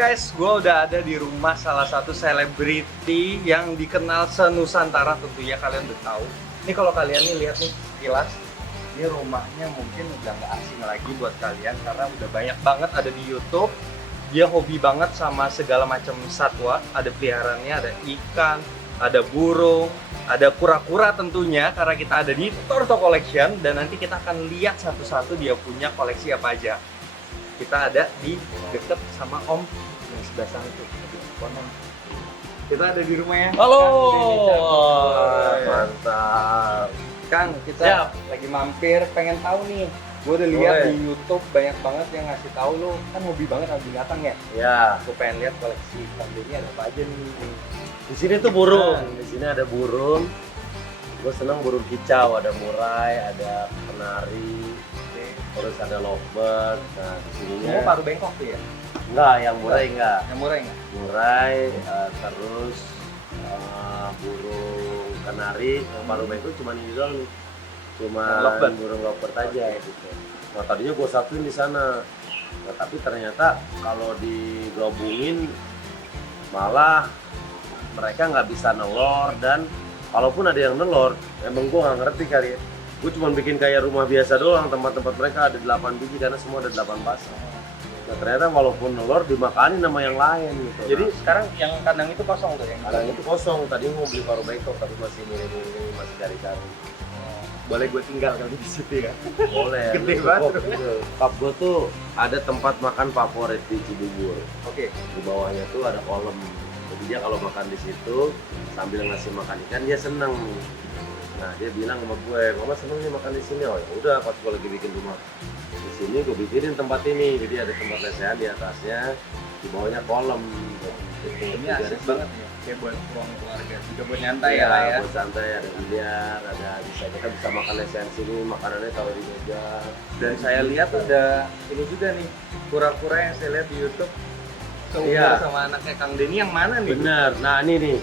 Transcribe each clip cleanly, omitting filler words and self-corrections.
guys, gue udah ada di rumah salah satu selebriti yang dikenal se-Nusantara tentunya kalian udah tahu. Ini kalau kalian nih lihat nih sekilas, ini rumahnya mungkin udah nggak asing lagi buat kalian karena udah banyak banget ada di YouTube. Dia hobi banget sama segala macam satwa, ada peliharaannya, ada ikan, ada burung, ada kura-kura tentunya karena kita ada di Torto Collection dan nanti kita akan lihat satu-satu dia punya koleksi apa aja. Kita ada di deket sama Om yang sebelah sana tuh. Kita ada di rumahnya. Halo. Mantap. Kang, kita Siap. lagi mampir, pengen tahu nih. Gue udah lihat di YouTube banyak banget yang ngasih tahu lo kan hobi banget sama binatang ya. Ya, Gue pengen lihat koleksi Kang Denny ada apa aja nih. di sini tuh burung. Di sini ada burung. Gue seneng burung kicau, ada murai, ada kenari, terus ada lovebird. Nah, di sininya Semua paru bengkok tuh ya? enggak, yang murai enggak. Yang murah enggak? Murai, terus burung kenari, yang paru bengkok cuma ini doang nih. Cuma Lovebird? burung lovebird aja gitu. Nah, tadinya gue satuin di sana. Nah, tapi ternyata kalau digabungin malah mereka nggak bisa nelor, dan kalaupun ada yang nelor, emang gue nggak ngerti kali ya. Gue cuma bikin kayak rumah biasa doang, tempat-tempat mereka ada 8 biji karena semua ada 8 pasang. Nah, ternyata walaupun nelor dimakanin sama yang lain gitu. Jadi sekarang yang kandang itu kosong tuh yang kadang itu kosong, tadi mau beli paru bengkok tapi masih milih-milih, masih cari-cari. boleh gue tinggal kali di situ ya? Boleh. Gede lu banget. cukup gitu. Pap gue tuh ada tempat makan favorit di Cibubur. Oke. Di bawahnya tuh ada kolam. Jadi dia kalau makan di situ sambil ngasih makan ikan dia seneng. Nah dia bilang sama gue, mama seneng nih makan di sini. Oh ya udah, pas gue lagi bikin rumah di sini gue bikinin tempat ini. Jadi ada tempat lesehan di atasnya, di bawahnya kolam. Gitu. Ini asik banget ya, kayak buat ruang keluarga, juga buat nyantai ya Iya, lah ya. buat santai, ada biliar, ada kita bisa makan lesehan sini, makanannya taruh di meja. Dan saya lihat ada ini juga nih, kura-kura yang saya lihat di YouTube seumur Iya. sama anaknya Kang Denny yang mana nih? Bener. Nah ini nih,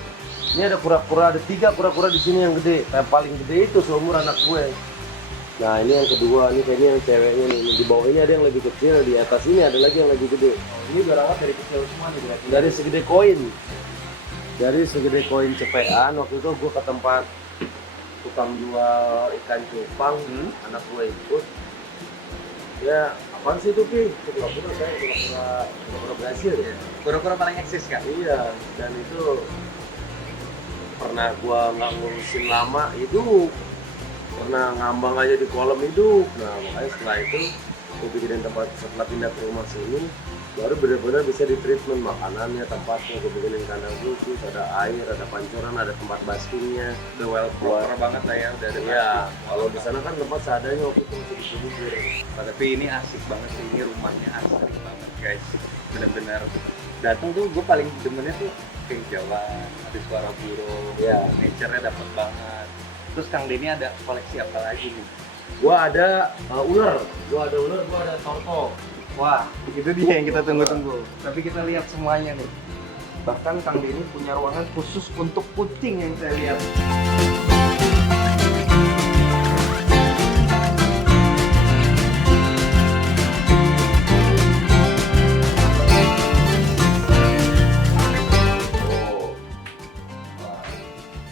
ini ada kura-kura, ada 3 kura-kura di sini yang gede. Yang paling gede itu seumur anak gue. Nah ini yang kedua, ini kayaknya yang ceweknya nih. Di bawah ini ada yang lebih kecil, di atas ini ada lagi yang lebih gede. Ini udah rawat dari kecil semua nih berarti. Dari segede koin. Dari segede koin cepean, waktu itu gue ke tempat tukang jual ikan cupang, anak gue ikut. Ya, apaan sih itu Pi? Itu kura-kura saya, kura-kura Brasil ya. Kura-kura paling eksis kan? Iya, dan itu pernah gua nggak ngurusin lama, itu pernah ngambang aja di kolam hidup. Nah makanya setelah itu gua bikinin tempat, setelah pindah ke rumah sini baru benar-benar bisa di treatment makanannya, tempatnya. Gua bikinin kandang khusus, ada air, ada pancuran, ada tempat baskingnya. Udah well proper banget lah ya, udah ada. Iya, kalau di sana kan tempat seadanya waktu itu masih dikubur. Tapi ini asik banget sih, ini rumahnya asik banget guys. Bener-bener datang tuh gue paling demennya tuh kayak jalan, ada suara burung, Iya. nature-nya dapet banget. Terus Kang Denny ada koleksi apa lagi nih? Gua ada ular, gua ada torto. Wah, itu dia yang kita tunggu-tunggu. Tapi kita lihat semuanya nih. Bahkan Kang Denny punya ruangan khusus untuk kucing yang saya lihat.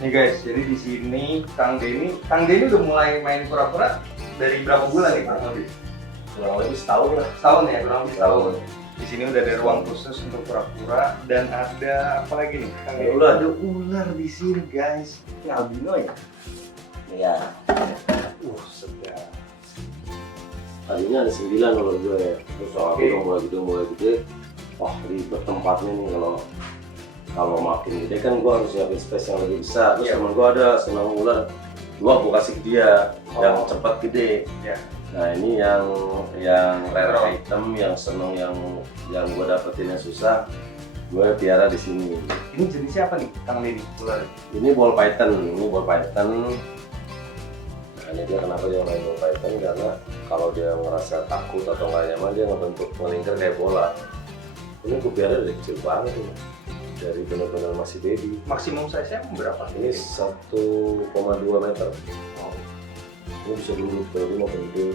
Nih guys, jadi di sini Kang Denny udah mulai main kura-kura dari berapa bulan nih Pak Nodi? Kurang lebih setahun lah. Setahun ya, kurang lebih setahun. Di sini udah ada ruang khusus untuk kura-kura dan ada apa lagi nih? Kang Denny? Ular. Ada ular di sini guys. Ini albino ya? Iya. Sedap. Tadinya ada 9 ular gue ya. Terus soalnya mulai gede. Wah ribet tempatnya nih, kalau makin gede kan gue harus siapin space yang lebih besar. Terus temen gue ada senang ular, gue kasih ke dia yang cepat gede. Ya. Nah ini yang rare item, yang seneng, yang gue dapetin yang susah, gue piara di sini. Ini jenisnya apa nih Kang Denny? Ular. Ini ball python, Nah ini dia kenapa dia main ball python, karena kalau dia ngerasa takut atau nggak nyaman dia ngebentuk melingkar kayak bola. Ini gue piara dari kecil banget ini, dari benar-benar masih baby. Maksimum size-nya berapa? Ini 1,2 meter. Ini bisa duduk, mau gede.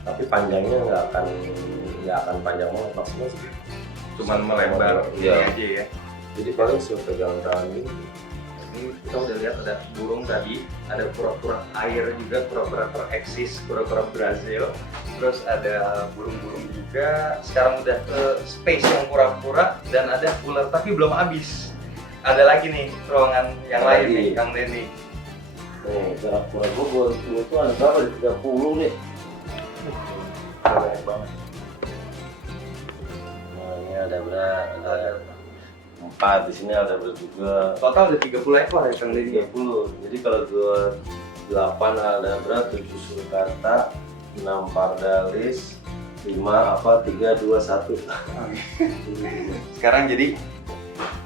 Tapi panjangnya nggak akan panjang banget, maksimal sih cuman melebar ini Iya. aja ya. Jadi paling sepegang tangan ini. Ini kita udah lihat ada burung tadi, ada kura-kura air juga, kura-kura tereksis, kura-kura Brazil, terus ada burung-burung juga. Sekarang udah ke space yang kura-kura dan ada ular tapi belum habis. Ada lagi nih ruangan yang lain nih, Kang Denny. Nih, kura-kura gue tuh ada berapa? Ada 30 nih. Banyak banget. Nah, ini ada berapa? Ada 4, di sini ada berapa juga? Total ada 30 ekor ya Kang Denny. 30. Jadi kalau gue 8 ada berapa? 7 sulcata, 6 pardalis, 5 apa? 3, 2, 1. Sekarang jadi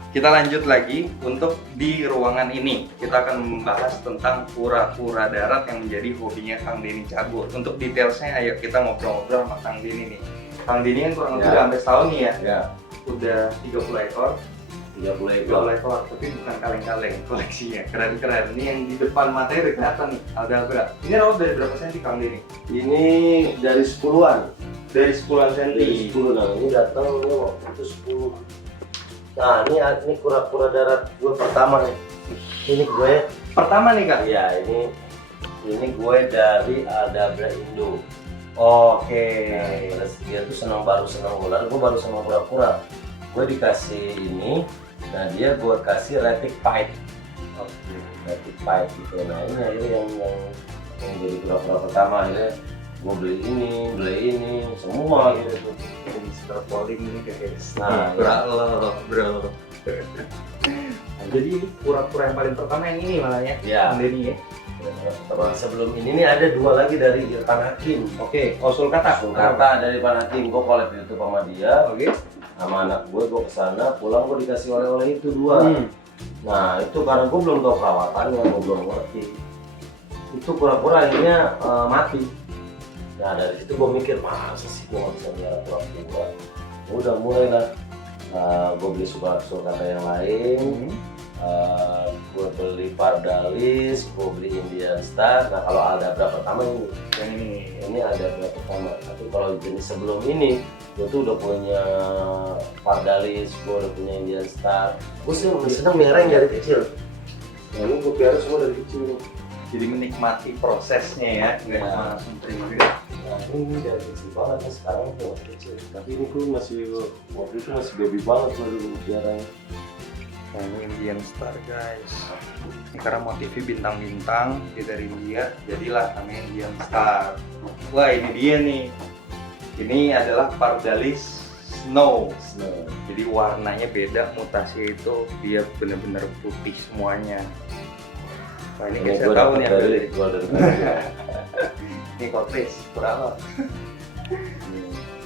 kita lanjut lagi untuk di ruangan ini. Kita akan membahas tentang kura-kura darat yang menjadi hobinya Kang Denny Cabur. Untuk detailsnya ayo kita ngobrol-ngobrol sama Kang Denny nih. Kang Denny kan kurang lebih Ya. udah sampai setahun nih ya. Ya, Udah 30 ekor. 30 ekor. 30 ekor, tapi bukan kaleng-kaleng koleksinya. Keren-keren. Ini yang di depan matanya udah kelihatan nih. Ada berapa? Ini rawat dari berapa senti Kang Denny? Ini dari 10-an. Dari 10-an senti. Dari 10. Nah, ini datang ini waktu itu 10. Nah, ini kura-kura darat gue pertama nih. Ini gue. Pertama nih Kak. Iya, ini gue dari Aldabra Indo. Oke. Nah, terus dia tuh baru senang ular, gue baru senang kura-kura. Gue dikasih ini, nah dia gue kasih retic pipe, retic pipe gitu. Nah ini akhirnya yang jadi kura-kura pertama, akhirnya gue beli ini, semua gitu. Mr. Polling ini guys. Nah, Bro, bro. Jadi ini kura-kura yang paling pertama yang ini malah ya. Iya. Kang Denny ya. Sebelum ini nih ada 2 lagi dari Irfan Hakim. Oke, sulcata. Sulcata dari Irfan Hakim, gue collab itu sama dia, Oke. sama anak gue kesana, pulang gue dikasih oleh-oleh itu 2. Nah itu karena gue belum tahu perawatannya, gue belum ngerti. Itu kura-kura akhirnya mati. Nah dari situ gue mikir, masa sih gue nggak bisa melihara kura-kura. Udah mulai lah, gue beli sulcata yang lain. Gue beli pardalis, gue beli Indian Star. Nah kalau Aldabra pertama ini Aldabra pertama. Tapi kalau jenis sebelum ini, gue tuh udah punya pardalis, gue udah punya Indian Star. Gue sih seneng melihara yang dari kecil. Nah ini gue pelihara semua dari kecil nih. Jadi menikmati prosesnya ya, nggak Ya. cuma langsung trigger. Nah ini dari kecil banget nih, sekarang tuh masih kecil. Tapi ini gue waktu itu masih baby banget gue dulu peliharanya. Nah, ini Indian Star guys. Ini karena motifnya bintang-bintang dia dari India, jadilah namanya Indian Star. Wah ini dia nih. Ini adalah pardalis snow. Jadi warnanya beda, mutasi itu dia benar-benar putih semuanya. Wah ini kayak saya tahu nih apa dari Gue dari ini koplis, kurang.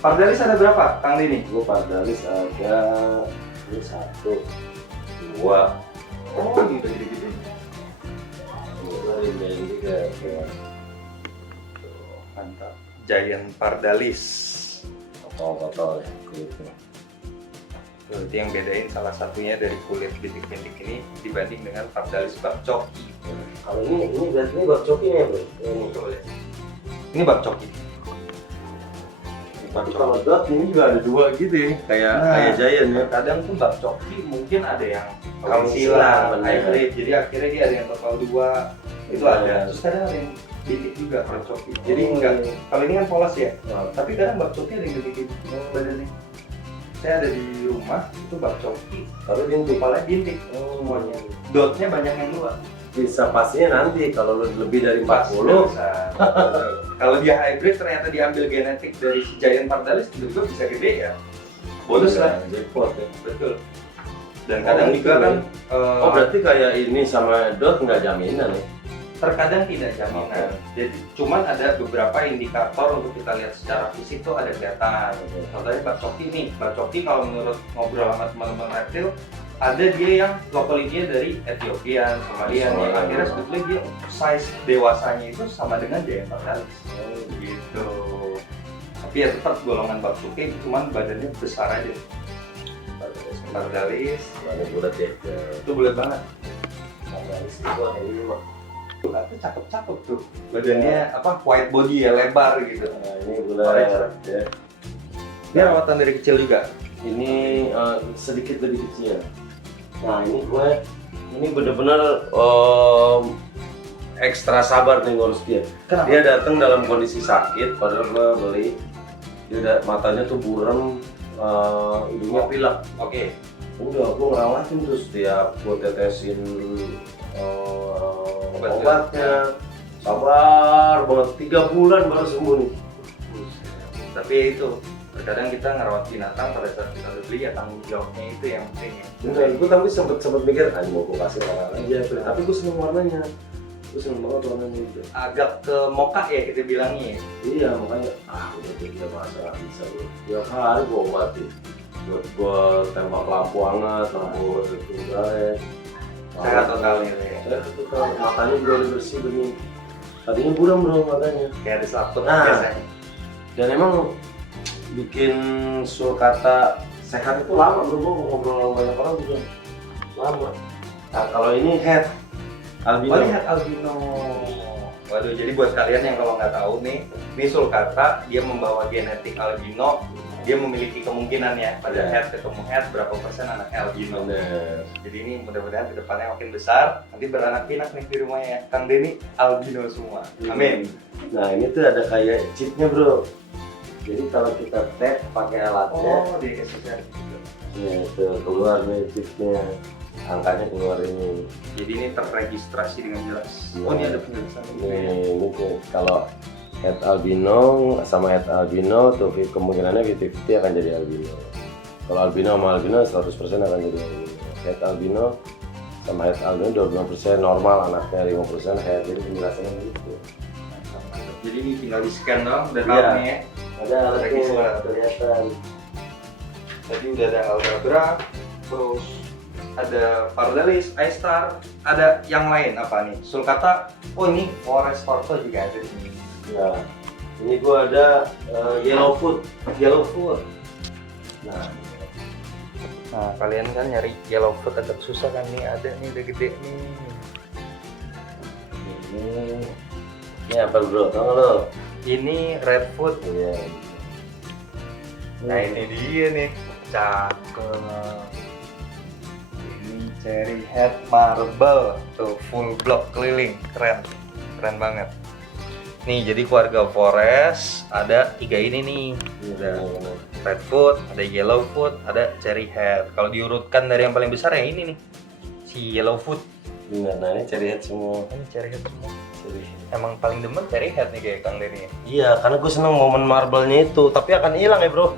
Pardalis ada berapa, Kang Denny? gue pardalis ada ini 1, 2, Oh gitu gitu. ini 3. Mantap. Giant pardalis. Kotor ya kulitnya. Tuh, itu yang bedain salah satunya dari kulit bintik-bintik ini dibanding dengan pardalis bak coki. Kalau ini berarti ini bak coki ya bro? Ini. Coba lihat. Ini bak coki. Bak Tapi kalau coki. dot ini juga ada 2 gitu ya, kayak Nah, giant ya. Kadang tuh bak coki mungkin ada yang Kalau silang, silang, hybrid. Jadi akhirnya dia ada yang total 2. Itu Iya. ada. Terus kadang ada yang bintik juga bak coki. Jadi enggak. Kalau ini kan polos ya. Nah, Tapi kadang bak coki ada yang bintik badannya. Saya ada di rumah itu bak coki. tapi bintik. Kepalanya bintik semuanya. Dotnya banyak yang luar. Bisa pastinya nanti kalau lebih dari 40. Kalau dia hybrid ternyata diambil genetik dari si Giant Pardalis juga bisa gede ya. Bonus lah. Jackpot ya. Betul. Dan kadang Oh, juga gitu kan Oh berarti kayak ini sama dot nggak jaminan ya? terkadang tidak jaminan. Jadi cuman ada beberapa indikator untuk kita lihat secara fisik tuh ada kelihatan. Contohnya bak coki nih. Bak coki kalau menurut ngobrol sama teman-teman reptil ada dia yang lokalinya dari Ethiopia, Somalia, yang akhirnya sebetulnya dia size dewasanya itu sama dengan Giant Pardalis. Gitu. Tapi ya tetap golongan bak coki, cuman badannya besar aja. Pardalis Ada bulat ya. itu bulat banget. Pardalis itu ada ini mah. Itu cakep-cakep tuh. Badannya apa? White body ya, lebar gitu. Nah ini bulat ya. Dia rawatan dari kecil juga. Ini sedikit lebih kecil. Nah ini bener-bener ekstra sabar nih ngurus dia. Kenapa? Dia datang dalam kondisi sakit, padahal gue beli. Dia matanya tuh buram, hidungnya pilek. Oke. Udah, gue ngerawatin terus dia, gue tetesin obatnya. Sabar banget, 3 bulan baru sembuh nih. Tapi ya itu, terkadang kita ngerawat binatang pada saat kita udah beli ya tanggung jawabnya itu yang penting ya. Bener, gue tapi sempet mikir, mau gue kasih warna aja, tapi gue seneng warnanya. Gue seneng banget warnanya itu. Agak ke moka ya kita bilangnya ya. Iya, makanya, udah dia masalah bisa gue. Tiap hari gue obatin. Buat gue tembak lampu hangat, lampu tertinggal. Sehat total gitu ya. Sehat total, matanya juga udah bersih bening. Tadinya buram bro matanya. Kayak ada selaput Nah. biasanya. Dan emang bikin sulcata sehat itu lama bro, gue ngobrol sama banyak orang juga lama. Nah kalau ini head albino. Lihat albino. Waduh, jadi buat kalian yang kalau nggak tahu nih, ini sulcata dia membawa genetik albino, dia memiliki kemungkinan ya pada head ketemu head berapa persen anak albino. Bener. Jadi ini mudah-mudahan kedepannya makin besar, nanti beranak pinak nih di rumahnya ya. Kang Denny albino semua. Amin. Nah ini tuh ada kayak chipnya bro. Jadi kalau kita tap pakai alatnya, dia kasih gitu. ya itu keluar nih chipnya, angkanya keluar ini. Jadi ini terregistrasi dengan jelas. Ya. Oh ini ada penjelasan Ini tuh kalau head albino sama head albino tuh kemungkinannya 50-50 akan jadi albino. Kalau albino sama albino 100% akan jadi albino. Head albino sama head albino 25% normal, anaknya 5% head. Jadi penjelasannya gitu. Jadi ini tinggal di scan dong, udah Iya. tahu nih ya. Ada alatnya kelihatan. Jadi udah ada Aldabra, terus ada Pardalis, iStar, ada yang lain apa nih? Sulcata, oh ini Forest Porto juga ada nih. Nah, ini gua ada Yellowfoot. Nah, kalian kan nyari Yellowfoot agak susah kan nih, ada nih udah gede nih. Ini apa bro? Tahu nggak lo? Ini Redfoot. Iya. Nah ini dia nih, cakep. Ini Cherry Head Marble, tuh full block keliling, keren banget. Nih jadi keluarga Forest, ada 3 ini nih, ada Redfoot, ada Yellowfoot, ada Cherry Head. Kalau diurutkan dari yang paling besar ya ini nih, si Yellowfoot. Nah ini Cherry Head semua. Ini Cherry Head semua. Emang paling demen Cherry Head nih kayak Kang Denny. Iya, karena gue seneng momen marble-nya itu, tapi akan hilang ya bro.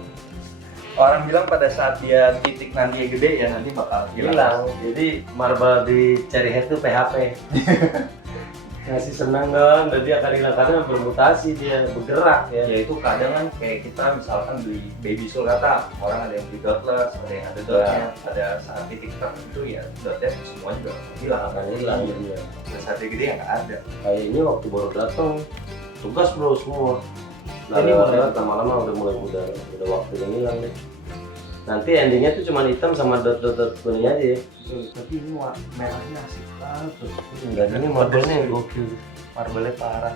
Orang bilang pada saat dia titik nanti gede ya nanti bakal hilang. Jadi marble di Cherry Head itu PHP. Masih senang kan, dan dia akan hilang karena bermutasi, dia bergerak ya. Ya itu kadang kan kayak kita misalkan beli baby sulcata, orang ada yang beli dotless, ada yang ada dotnya, ada saat titik tertentu ya dotnya semua juga hilang. Akan hilang ya. Pada saat dia gede ya nggak ada. Kayak ini waktu baru datang, tugas bro semua. Nah, Ini mulai lama-lama udah mulai pudar, udah waktunya hilang deh. Nanti endingnya tuh cuma hitam sama dot-dot kuning aja ya. Tapi ini merahnya asik banget. Dan ini modelnya yang gokil. Marble parah.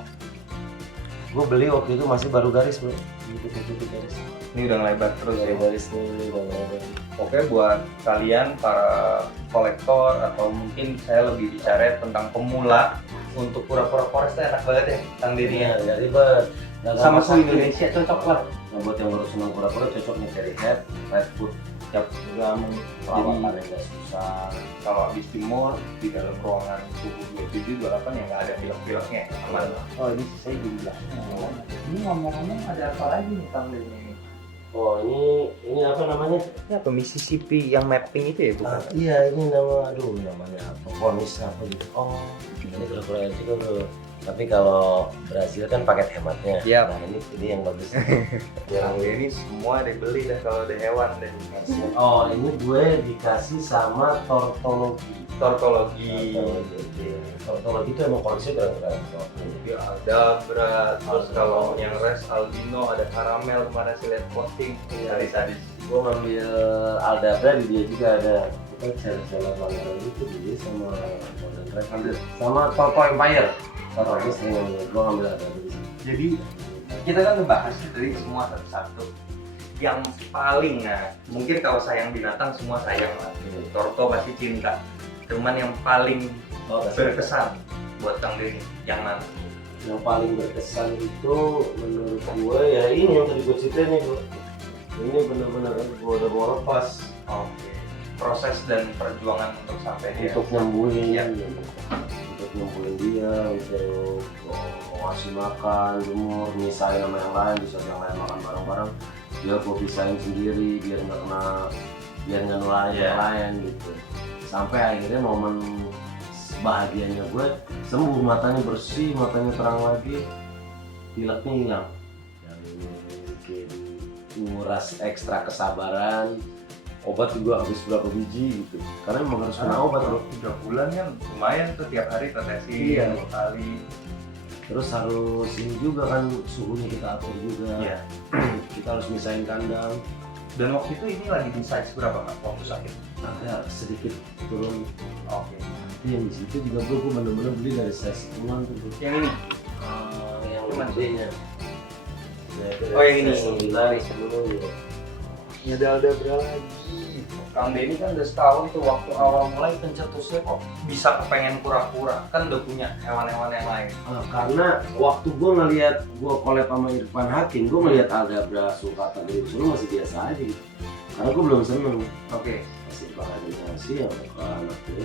Gue beli waktu itu masih baru garis bro. Gitu garis. Ini udah ngelebar terus ya. Garis nih udah ngelebar. Oke, buat kalian para kolektor atau mungkin saya lebih bicara tentang pemula untuk pura-pura forest tuh enak banget ya, Kang Denny ya. Iya, ribet. Sama suhu Indonesia cocok lah. Nah, buat yang baru senang pura-pura cocok nih Cherry Head, Redfoot. Tiap jam Perawatannya nggak susah. kalau habis timur di dalam ruangan suhu 27 28 ya nggak ada pilek-pileknya, aman lah. Oh ini sih saya juga. Ini ngomong-ngomong ada apa lagi nih Kang Denny? Oh ini apa namanya? Ini apa Mississippi yang mapping itu ya bukan? Iya ini namanya apa? Ponis apa gitu. Oh, Ini kura-kura juga bro. Tapi kalau Brasil kan paket hematnya. Iya. Nah ini yang bagus. Kang Denny semua ada beli dah kalau ada hewan deh. Oh ini gue dikasih sama tortologi. Tortologi. Tortologi itu emang koleksi keren-keren. Jadi Aldabra, terus kalau yang res albino ada karamel kemarin saya lihat posting sadis-sadis. Gue ngambil Aldabra di dia juga ada. Kita jalan langgaran itu dia sama Modern Red sama Toto Empire. Toto itu sering ngambil. Gue ngambil Aldabra di sini. Jadi kita kan ngebahas dari semua satu-satu. yang paling, nah mungkin kalau sayang binatang semua sayang lah, Torko pasti cinta, cuman yang paling berkesan buat Kang Denny yang mana? Yang paling berkesan itu menurut gue ya ini yang tadi gue ceritain nih bro. Ini benar-benar gue udah mau lepas. Oke. Proses dan perjuangan untuk sampai dia. Untuk nyembuhin, Iya. untuk nyembuhin dia, untuk ngasih makan, jemur, misahin sama yang lain, bisa yang lain makan bareng-bareng, dia gue pisahin sendiri biar nggak nularin Iya. yang lain gitu. Sampai akhirnya momen bahagianya gue sembuh, matanya bersih, matanya terang lagi, pileknya hilang. Dan mungkin nguras ekstra kesabaran, obat juga habis berapa biji gitu, karena memang harus kena obat bro. 3 bulan kan lumayan tuh, tiap hari tetesin Iya. 2 kali. Terus harus ini juga kan, suhunya kita atur juga. Iya. Kita harus misahin kandang. Dan waktu itu ini lagi di size berapa Kak waktu sakit? Agak sedikit turun. Oke. Nanti yang di situ juga bro, gue bener-bener beli dari size 10-an tuh bro. Yang ini? Yang Cuman gedenya. Oh, yang ini. 9, 10 ya. Ya ada lagi. Kang Denny kan udah setahun tuh, waktu awal mulai pencetusnya kok bisa kepengen kura-kura, kan udah punya hewan-hewan yang lain. Karena waktu gue ngeliat gue collab sama Irfan Hakim, gue ngeliat Aldabra sulcata dari dulu masih biasa aja gitu. Karena gue belum seneng. Oke. Kasih vaksinasi ya ke anak gue.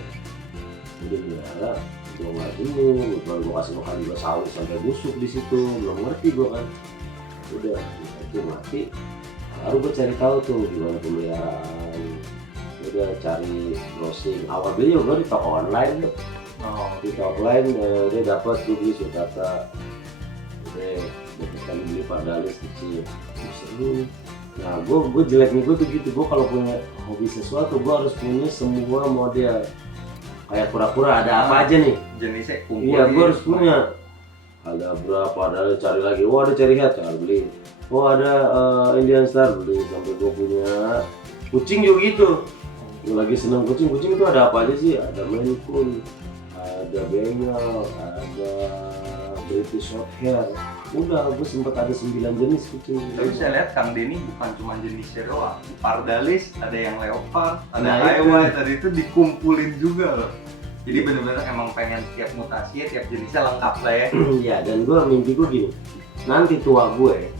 Udah biara, gue nggak dulu, gue kasih makan juga sawi sampai busuk di situ, belum ngerti gue kan. Udah itu mati. Baru gue cari tahu tuh gimana pemeliharaan. Udah cari browsing. Awal beli juga di toko online tuh. Oh, Di toko online dia dapat tuh beli sulcata. Udah sekali beli Pardalis kecil. Seru. Nah gue jeleknya gue tuh gitu. Gue kalau punya hobi sesuatu gue harus punya semua model. Kayak kura-kura ada apa aja nih. jenisnya kumpul. Iya, gue harus punya. Ada berapa, ada cari lagi. Wah, ada cari hat, cari beli. Oh, ada Indian Star beli. Sampai gue punya kucing juga gitu. Gue lagi seneng kucing. Kucing itu ada apa aja sih? Ada Maine Coon, ada Bengal, ada British Shorthair. Udah, gue sempet ada 9 jenis kucing. Tapi saya lihat Kang Denny bukan cuma jenisnya doang. Pardalis, ada yang leopard, ada Nah, high itu. white, tadi itu dikumpulin juga loh. Jadi benar-benar emang pengen tiap mutasi, tiap jenisnya lengkap lah ya. Iya, dan gue mimpi gue gini. Nanti tua gue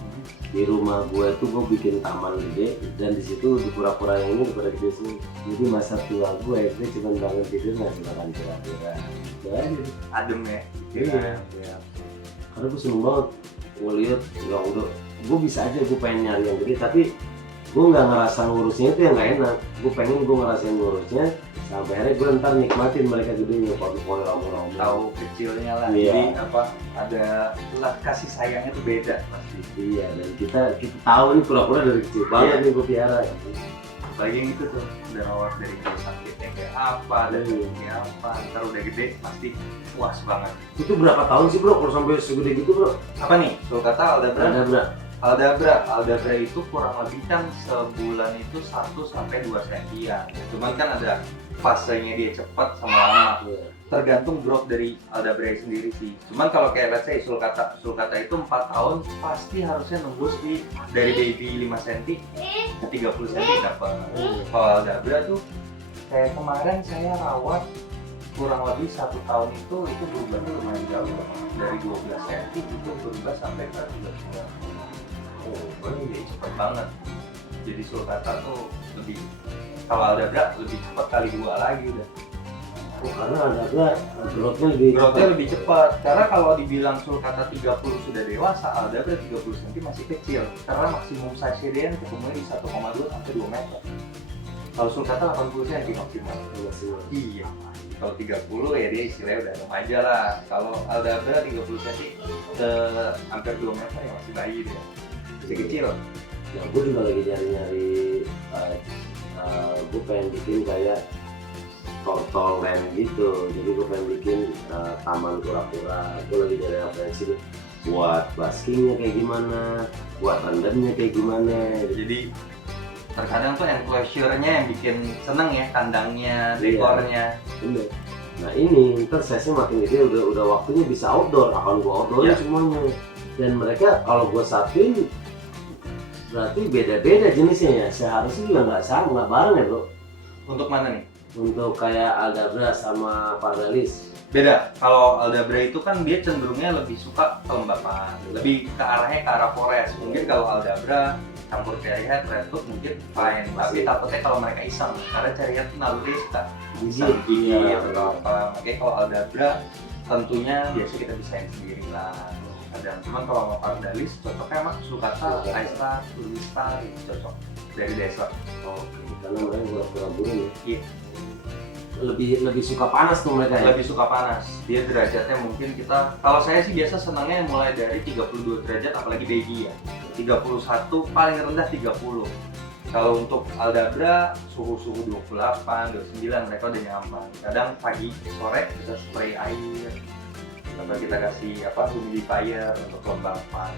di rumah gue tuh gue bikin taman gede, dan di situ di pura-pura yang ini daripada gede sih. Jadi masa tua gue cuma bangun tidur nggak makan pura-pura. Dan Adem ya. Iya. Ya. karena gue seneng banget gue lihat ya udah, gue bisa aja gue pengen nyari yang gede, tapi gue nggak ngerasa ngurusnya itu yang nggak enak. Gue pengen gue ngerasain ngurusnya sampai akhirnya gue ntar nikmatin mereka gedenya pakai poin ramu-ramu. Tahu kecilnya lah. Iya. Jadi apa? Ada lah kasih sayangnya tuh beda pasti. Iya, dan kita tahu nih pura-pura dari kecil banget nih gue piara. Lagi yang itu tuh udah rawat dari dulu sakitnya kayak apa, dan kayak apa. Ntar udah gede pasti puas banget. Itu berapa tahun sih bro kalau sampai segede gitu bro? Apa nih? Sulcata Aldabra? Ada bro. Aldabra itu kurang lebih kan sebulan itu 1 sampai 2 sentian. Cuman kan ada fasenya dia cepat sama lama. Iya. Tergantung growth dari Aldabra sendiri sih. Cuman kalau kayak let's say sulcata itu 4 tahun pasti harusnya nembus di dari baby 5 cm ke 30 cm dapat. Kalau Aldabra tuh kayak kemarin saya rawat kurang lebih 1 tahun itu berubah lumayan jauh, dari 12 cm itu berubah sampai ke 3 jadi cepet banget. Jadi sulcata tuh lebih, kalau Aldabra lebih cepat kali 2 lagi udah. Karena ada growth-nya lebih Growth-nya lebih cepat. Karena kalau dibilang sulcata 30 sudah dewasa, Aldabra 30 cm masih kecil. Karena maksimum size dia ketemunya di 1,2 sampai 2 meter. Kalau sulcata 80 cm maksimal. Iya. Kalau 30 ya dia istilahnya udah remaja lah. Kalau Aldabra 30 cm ke hampir 2 meter ya masih bayi dia. Masih kecil. Nah, gue juga lagi nyari-nyari, gue pengen bikin kayak tortol land gitu. Jadi gue pengen bikin taman kura-kura. Gue lagi nyari referensi buat baskingnya kayak gimana, buat tandemnya kayak gimana. Jadi terkadang tuh enclosure-nya yang bikin seneng ya, kandangnya, Iya. dekornya. Bener. Nah ini ntar size-nya makin gede, udah waktunya bisa outdoor, akan gue outdoorin Iya. semuanya. Dan mereka kalau gue satuin Berarti beda-beda jenisnya ya. Seharusnya juga nggak sama, nggak bareng ya bro. Untuk mana nih? Untuk kayak Aldabra sama Pardalis. Beda. Kalau Aldabra itu kan dia cenderungnya lebih suka kelembapan, lebih ke arahnya ke arah forest. Mungkin kalau Aldabra campur cherry head, redwood mungkin fine. Tapi takutnya kalau mereka iseng, karena cherry head tuh naluri suka iseng gigit atau apa. Makanya kalau Aldabra tentunya biasa kita desain sendiri lah. Kadang cuman kalau sama Pardalis cocoknya emang Sulcata, Aistar, Tulistar itu cocok dari desert. Oke, karena mereka pura-pura burung ya. Iya. Lebih suka panas tuh mereka ya. Lebih suka panas. Dia derajatnya mungkin kita, kalau saya sih biasa senangnya mulai dari 32 derajat, apalagi baby ya. 31 paling rendah 30. Kalau untuk Aldabra suhu 28, 29 mereka udah nyaman. Kadang pagi sore kita spray air atau kita kasih humidifier untuk kelembapan.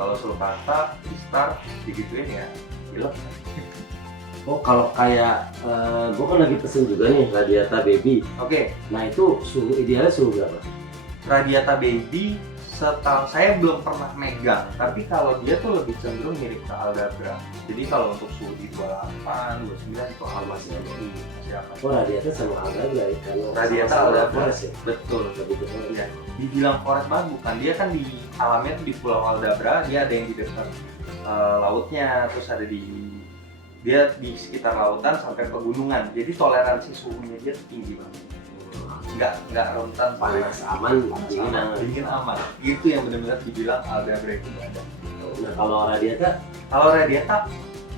Kalau Sulcata, Istar digituin ya pilek. Oh kalau kayak gue kan lagi pesen juga nih Radiata Baby. Oke. Nah itu suhu idealnya suhu berapa? Radiata Baby setahu saya belum pernah megang, tapi kalau dia tuh lebih cenderung mirip ke Aldabra. Jadi kalau untuk suhu di 28, 29 itu masih aman. Oh Radiata sama Aldabra ya? Kalau Radiata sama-sama Aldabra forest ya? betul. Lebih ke forest. Ya, dibilang forest banget bukan, dia kan di alamnya tuh di Pulau Aldabra, dia ada yang di dekat lautnya, terus ada dia di sekitar lautan sampai pegunungan. Jadi toleransi suhunya dia tuh tinggi banget. Nggak rentan Panas aman, dingin aman. dingin aman. Itu yang benar-benar dibilang Aldabra itu nggak ada. Nah kalau Radiata Kalau Radiata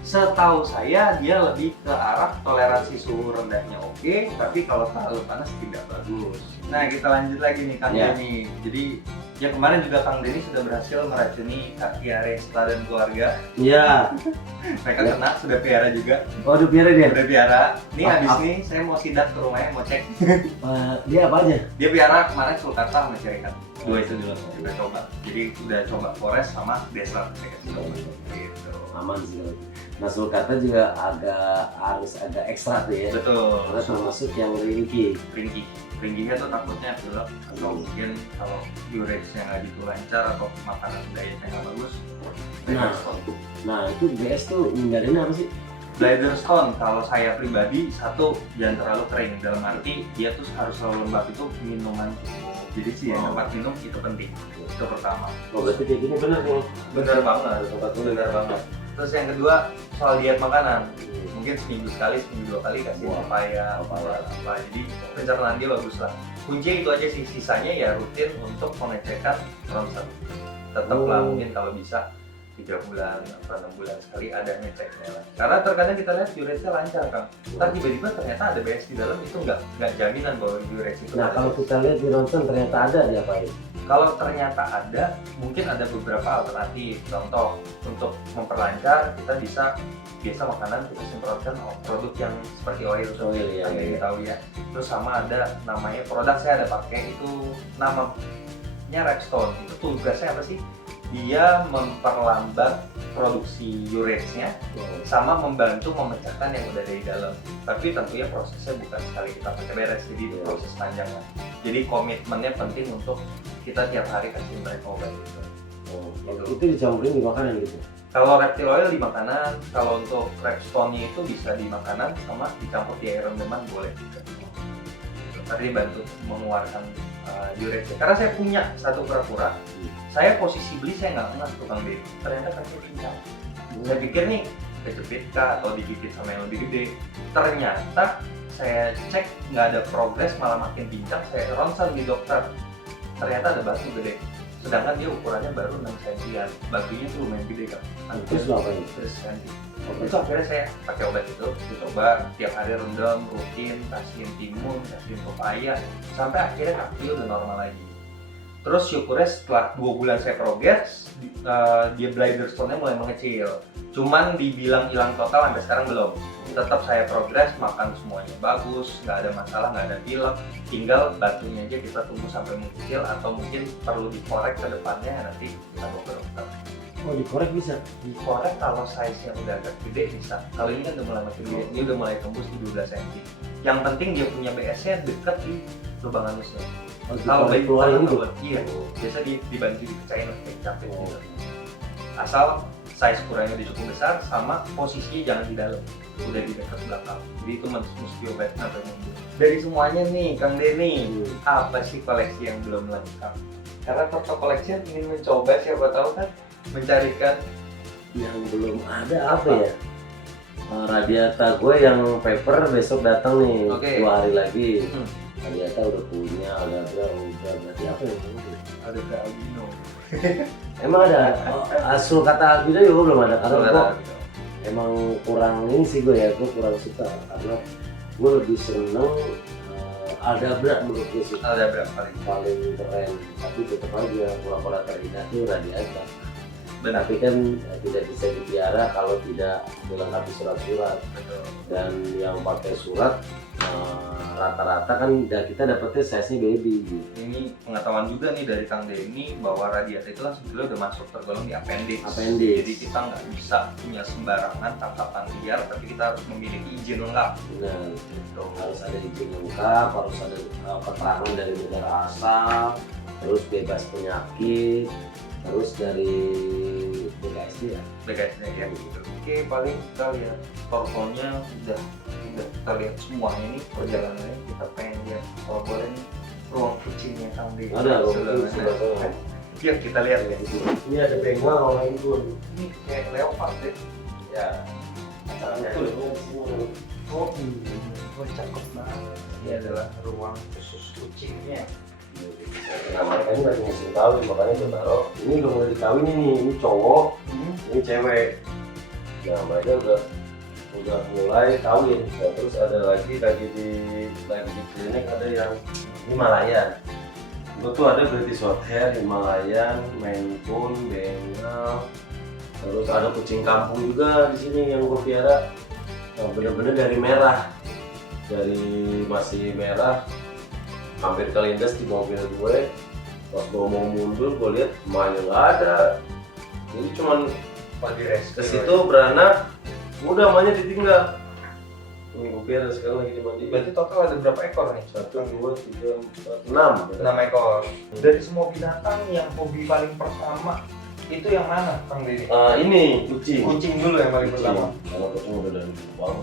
setahu saya dia lebih ke arah toleransi suhu rendahnya oke, tapi kalau terlalu panas tidak bagus. Nah kita lanjut lagi nih Kang Ya. Denny. Jadi ya kemarin juga Kang Denny sudah berhasil meracuni Kakia Resta dan keluarga. iya. Mereka Ya. kena, sudah piara juga. Oh udah piara dia? Udah piara. Nih habis Apa? nih saya mau sidak ke rumahnya, mau cek. Dia apa aja? Dia piara kemarin Sulcata sama Cherry Head. Dua itu dulu kita coba. Jadi udah coba forest sama desert saya kasih tahu. Gitu. Aman sih. Nah Sulcata juga harus agak ekstra tuh ya. Betul. Karena termasuk yang ringkih. Ringginya tuh takutnya pilek atau mungkin kalau urage-nya nggak gitu lancar atau makanan dietnya nggak bagus. Nah itu BS tuh hindarin apa sih? Bladderstone kalau saya pribadi satu jangan terlalu kering, dalam arti dia tuh harus selalu lembab, itu minuman cukup. Jadi sih yang tempat minum itu penting, itu pertama. Oh berarti kayak gini bener nih. Bener banget, bener banget. Terus yang kedua soal diet makanan, mungkin seminggu sekali, seminggu 2 kali kasih papaya, apa. Jadi pencernaan dia bagus lah. Kunci itu aja sih, sisanya ya rutin untuk pengecekan ronsen. Tetaplah mungkin kalau bisa 3 bulan atau 6 bulan sekali ada ngeceknya lah. Karena terkadang kita lihat urage-nya lancar Kang. Ntar tiba-tiba ternyata ada BS di dalam, itu nggak jaminan bahwa urage itu. Nah kalau kita lihat di ronsen ternyata ada diapain? Kalau ternyata ada, mungkin ada beberapa alternatif. Contoh, untuk memperlancar kita biasa makanan kita semprotkan produk yang seperti oil ya, yang tahu ya. Terus sama ada namanya produk saya ada pakai itu namanya Repstone. Itu tugasnya apa sih? Dia memperlambat produksi urage-nya sama membantu memecahkan yang udah dari dalam. Tapi tentunya prosesnya bukan sekali kita pakai beres, jadi itu proses panjang lah. Jadi komitmennya penting untuk kita tiap hari kasih mereka obat gitu. Itu dicampurin di makanan gitu? Kalau reptile oil di makanan, kalau untuk Repstone-nya itu bisa di makanan sama dicampur di air rendaman boleh juga. Tapi bantu mengeluarkan urage. Karena saya punya satu kura-kura, saya posisi beli saya nggak ngeh tukang beli, ternyata kakinya pincang. Saya pikir nih kejepit kah atau digigit sama yang lebih gede. Ternyata saya cek nggak ada progres, malah makin pincang. Saya ronsen di dokter, ternyata ada batu gede. Sedangkan dia ukurannya baru 6 cm, batunya tuh lumayan gede kan. Terus lo apain? Terus cm. Itu akhirnya saya pakai obat itu, coba tiap hari rendam rutin, kasihin timun, kasihin pepaya, sampai akhirnya kaki udah normal lagi. Terus syukurnya setelah 2 bulan saya progres, dia Bladderstone-nya mulai mengecil. Cuman dibilang hilang total sampai sekarang belum. Tetap saya progres, makan semuanya bagus, nggak ada masalah, nggak ada pilek. Tinggal batunya aja kita tunggu sampai mengecil atau mungkin perlu dikorek ke depannya, nanti kita bawa ke dokter. Oh dikorek bisa? Dikorek kalau size-nya udah agak gede bisa. Kalau ini kan udah mulai makin gede, ini udah mulai tembus di 12 cm. Yang penting dia punya BS-nya deket di lubang anusnya. Kalau bayi keluar ini iya, biasa dibantu dipecahin kayak capit gitu. Asal size ukurannya udah cukup besar, sama posisinya jangan di dalam, udah di dekat belakang. Jadi itu mesti obat sampai mundur. Dari semuanya nih, Kang Denny, apa sih koleksi yang belum lengkap? Karena Toto Collection ingin mencoba, siapa tahu kan, mencarikan Yang belum ada apa ya? Radiata gue yang paper besok datang nih, Oke. 2 hari lagi. Hmm. Radiata udah punya, udah berarti apa yang belum? ada ke albino. Emang ada? Asul kata albino juga belum ada karena Ada gue albino. emang kurang ini sih gue ya, gue kurang suka karena gue lebih seneng Aldabra menurut gue sih Ada berapa nih? paling keren, tapi tetap aja pola-pola terindah itu Radiata. Benar. Tapi kan tidak bisa dipelihara kalau tidak dilengkapi surat-surat, Betul. dan yang pakai surat rata-rata kan kita dapetnya size-nya baby gitu. Ini pengetahuan juga nih dari Kang Denny bahwa Radiata itu kan sebetulnya udah masuk tergolong di appendix. Appendix. Jadi kita nggak bisa punya sembarangan tangkapan liar, tapi kita harus memiliki izin lengkap. Nah, Gitu. harus ada izin lengkap, harus ada keterangan dari negara asal, terus bebas penyakit, terus dari BKSD ya. BKSD ya gitu. Oke, paling kita lihat torkonya udah kita lihat semuanya ini perjalanannya, kita pengen lihat kalau boleh nih ruang kucingnya Kang Denny. Ada ruang Sebelah kucing mana? sebelah sana. Yuk kita lihat ya. Ini ada bengal orang itu. Ini kayak leopard deh. Ya. Betul. Oh ini, oh cakep banget. Ini adalah ruang khusus kucingnya. Nah, mereka ini lagi musim kawin, makanya gue taruh. Ini udah mulai dikawin ini cowok, ini cewek. Nah, mereka udah mulai kawin. Nah, terus ada lagi di klinik ada yang Himalayan. Gue tuh ada British Shorthair, Himalayan, Maine Coon, Bengal. Terus ada kucing kampung juga di sini yang gue piara. Nah, bener-bener dari merah, dari masih merah, hampir kelindas di mobil gue. Pas gue mau mundur, gue lihat emaknya nggak ada. Jadi cuman Pagi rescue. ke situ beranak, udah emaknya ditinggal. Ini gue biar sekarang lagi dimandiin. Berarti total ada berapa ekor nih? 1, 2, 3, 4, 6. 6 ekor. Dari semua binatang yang hobi paling pertama itu yang mana, Kang Denny? Ini kucing. Kucing dulu yang paling pertama. Karena kucing udah dari Jepang.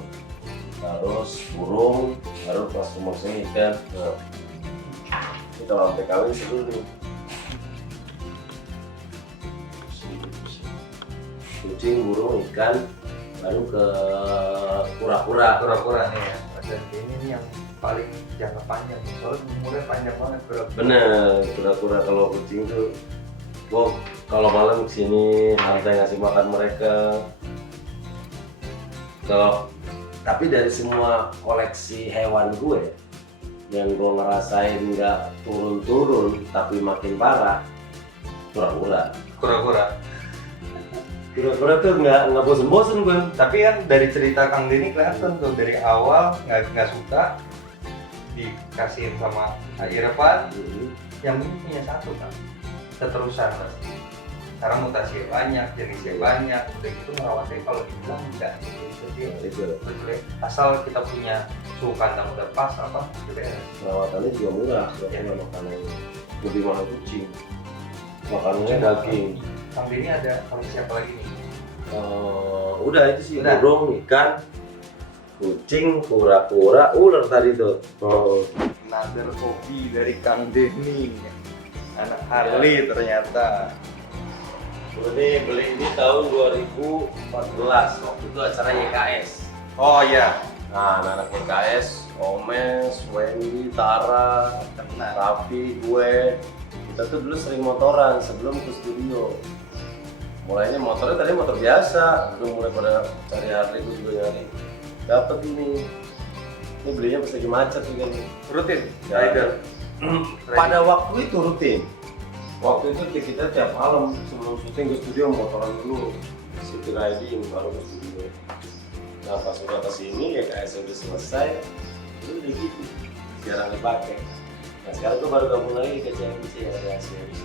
Terus burung, baru pas rumahnya ikan. Nah, ini kalau sampai kawin seru nih. Kucing, burung, ikan, baru ke kura-kura. Kura-kura nih ya. Dan ini nih yang paling jangka panjang. Soalnya umurnya panjang banget kura-kura. Bener, kura-kura kalau kucing tuh, gua kalau malam kesini santai ngasih makan mereka. Tapi dari semua koleksi hewan gue, yang gue ngerasain nggak turun-turun tapi makin parah, kura-kura. Kura-kura. Kura-kura tuh nggak bosen-bosen gue. Tapi kan dari cerita Kang Denny kelihatan tuh dari awal nggak suka, dikasihin sama Kak Irfan, yang ini punya satu kan, keterusan kan. Karena mutasinya banyak, jenisnya banyak, udah gitu merawatnya kalau dibilang enggak gitu dia. Itu Asal kita punya suhu kandang udah pas apa, gitu ya. perawatannya juga murah, soalnya makanan lebih mahal kucing. Makanannya daging. Kang Denny ada koleksi apa lagi nih? Udah itu sih, Udah. burung, ikan, kucing, kura-kura, ular tadi tuh. Another hobi dari Kang Denny, anak Harley ternyata. Ini beli ini tahun 2014, waktu itu acara YKS. Oh iya, Nah, anak YKS, Omes, Wendy, Tara, kenal. Raffi, gue, kita tuh dulu sering motoran sebelum ke studio. Mulainya motornya tadi motor biasa, udah mulai pada cari Harley, gue juga nyari. Dapet ini belinya pas lagi macet juga nih. Rutin, Ya. rider. Pada waktu itu rutin. Waktu itu kita tiap malam sebelum syuting ke studio motoran dulu, city riding baru ke studio. Nah pas udah kesini ya kayak udah selesai, itu udah gitu, jarang dipakai. Nah sekarang gue baru gabung lagi ke CMC ya, ada CMC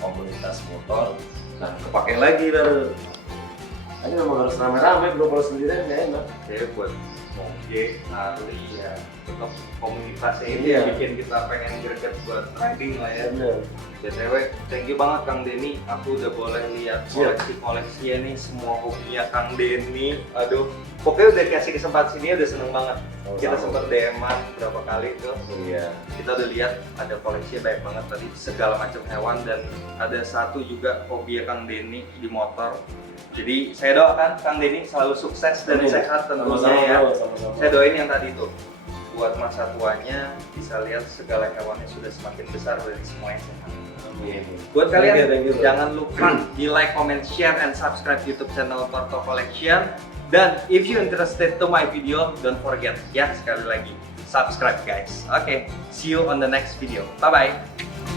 komunitas motor. Nah kepake lagi baru. Ini memang harus rame-rame, belum kalau sendirian nggak enak. Ya buat moge, Harley ya, tetap komunitasnya itu Iya. yang bikin kita pengen greget buat riding lah ya. Bener. BTW, thank you banget Kang Denny. Aku udah boleh lihat Siap. koleksi-koleksinya nih, semua hobinya Kang Denny. Aduh, pokoknya udah kasih kesempatan sini udah seneng banget. Kita sempat DM-an berapa kali tuh. Iya. Kita udah lihat ada koleksinya banyak banget tadi, segala macam hewan, dan ada satu juga hobi Kang Denny di motor. Jadi saya doakan Kang Denny selalu sukses dan Amin. sehat tentunya Sama-sama, ya. bro, sama-sama. Saya doain yang tadi tuh, buat masa tuanya bisa lihat segala hewannya sudah semakin besar dari semuanya sehat. Amin. Buat kalian, Thank you, bro. jangan lupa di like, comment, share, and subscribe YouTube channel Porto Collection. Dan if you interested to my video, don't forget ya sekali lagi subscribe guys. Oke, see you on the next video. Bye bye.